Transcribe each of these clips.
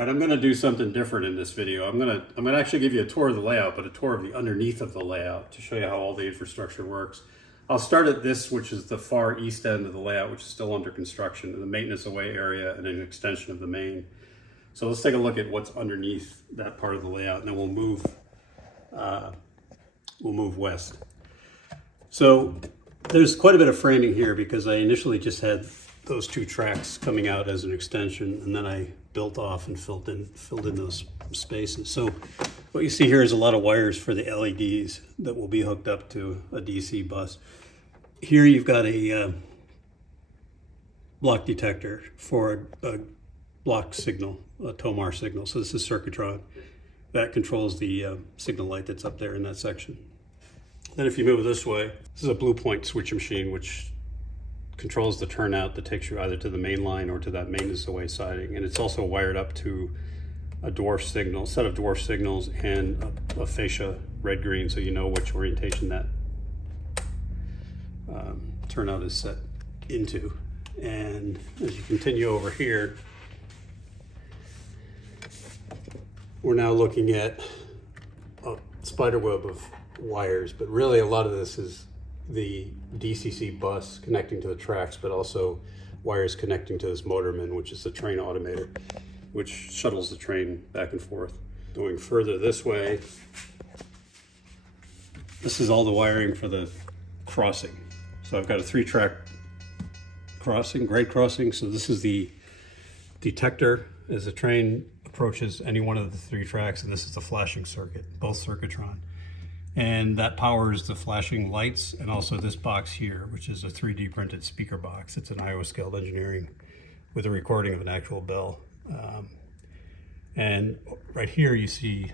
All right, I'm going to do something different in this video. I'm going to actually give you a tour of the layout, but a tour of the underneath of the layout to show you how all the infrastructure works. I'll start at this, which is the far east end of the layout, which is still under construction, the maintenance away area and an extension of the main. So let's take a look at what's underneath that part of the layout, and then we'll move west. So there's quite a bit of framing here because I initially just had those two tracks coming out as an extension, and then I built off and filled in those spaces. So what you see here is a lot of wires for the LEDs that will be hooked up to a DC bus. Here you've got a block detector for a block signal, a Tomar signal. So this is Circuitron. That controls the signal light that's up there in that section. Then if you move this way, this is a Blue Point switch machine, which controls the turnout that takes you either to the main line or to that maintenance away siding. And it's also wired up to a dwarf signal, set of dwarf signals, and a fascia red-green, so you know which orientation that turnout is set into. And as you continue over here, we're now looking at a spider web of wires, but really a lot of this is the DCC bus connecting to the tracks, but also wires connecting to this motorman, which is the train automator, which shuttles the train back and forth. Going further this way, this is all the wiring for the crossing. So I've got a 3-track crossing, grade crossing. So this is the detector as the train approaches any one of the 3 tracks, and this is the flashing circuit, both Circuitron. And that powers the flashing lights and also this box here, which is a 3D printed speaker box. It's an Iowa Scaled Engineering with a recording of an actual bell. And right here you see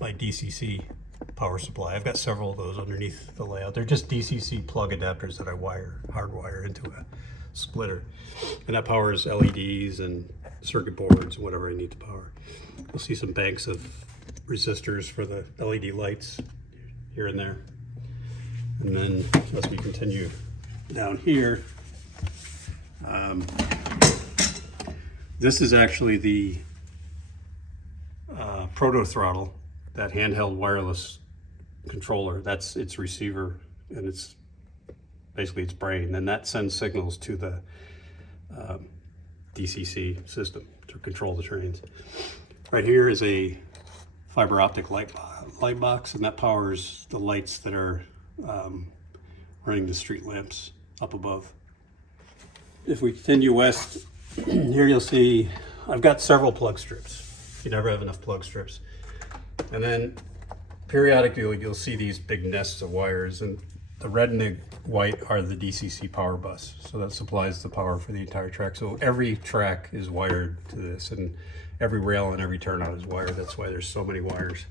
my DCC power supply. I've got several of those underneath the layout. They're just DCC plug adapters that I hardwire into a splitter. And that powers LEDs and circuit boards and whatever I need to power. You'll see some banks of resistors for the LED lights here and there. And then as we continue down here, this is actually the proto throttle, that handheld wireless controller. That's its receiver, and it's basically its brain. And that sends signals to the DCC system to control the trains. Right here is a fiber optic light box, and that powers the lights that are running the street lamps up above. If we continue west, here you'll see I've got several plug strips. You never have enough plug strips. And then periodically you'll see these big nests of wires, and the red and the white are the DCC power bus. So that supplies the power for the entire track. So every track is wired to this, and every rail and every turnout is wired. That's why there's so many wires.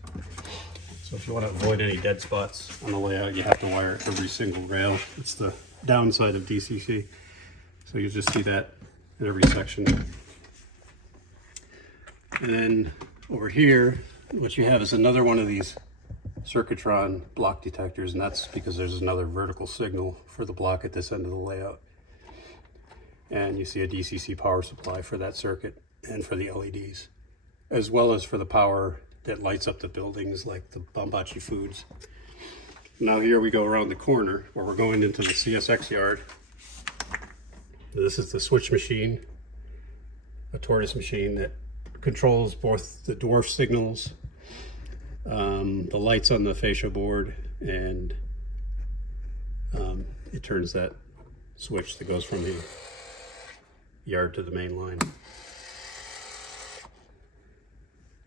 So if you want to avoid any dead spots on the layout, you have to wire every single rail. It's the downside of DCC. So you just see that in every section. And then over here, what you have is another one of these Circuitron block detectors, and that's because there's another vertical signal for the block at this end of the layout. And you see a DCC power supply for that circuit and for the LEDs, as well as for the power that lights up the buildings like the Bombachi Foods. Now here we go around the corner where we're going into the CSX yard. This is the switch machine, a tortoise machine that controls both the dwarf signals, the lights on the fascia board, and it turns that switch that goes from the yard to the main line.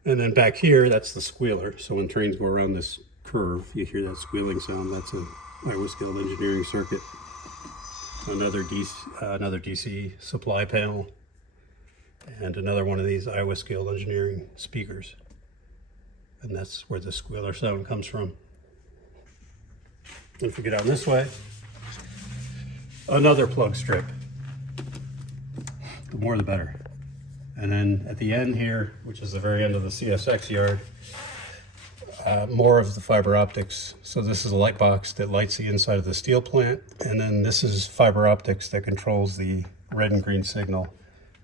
And then back here, that's the squealer. So when trains go around this curve, you hear that squealing sound. That's a Iowa Scaled Engineering circuit. Another DC supply panel, and another one of these Iowa Scaled Engineering speakers. And that's where the squealer sound comes from. And if we get down this way, another plug strip. The more the better. And then at the end here, which is the very end of the CSX yard, more of the fiber optics. So this is a light box that lights the inside of the steel plant, and then this is fiber optics that controls the red and green signal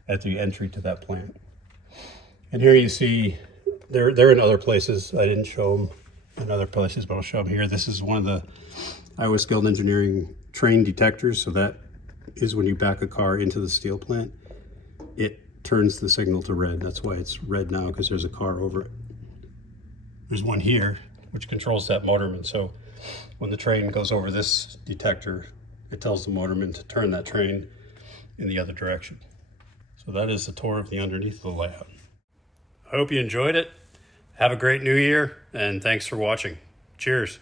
at the entry to that plant. And here you see, they're in other places. I didn't show them in other places, but I'll show them here. This is one of the Iowa Skilled Engineering train detectors. So that is when you back a car into the steel plant, it turns the signal to red. That's why it's red now, because there's a car over it. There's one here, which controls that motorman. So when the train goes over this detector, it tells the motorman to turn that train in the other direction. So that is the tour of the underneath of the layout. I hope you enjoyed it. Have a great new year, and thanks for watching. Cheers.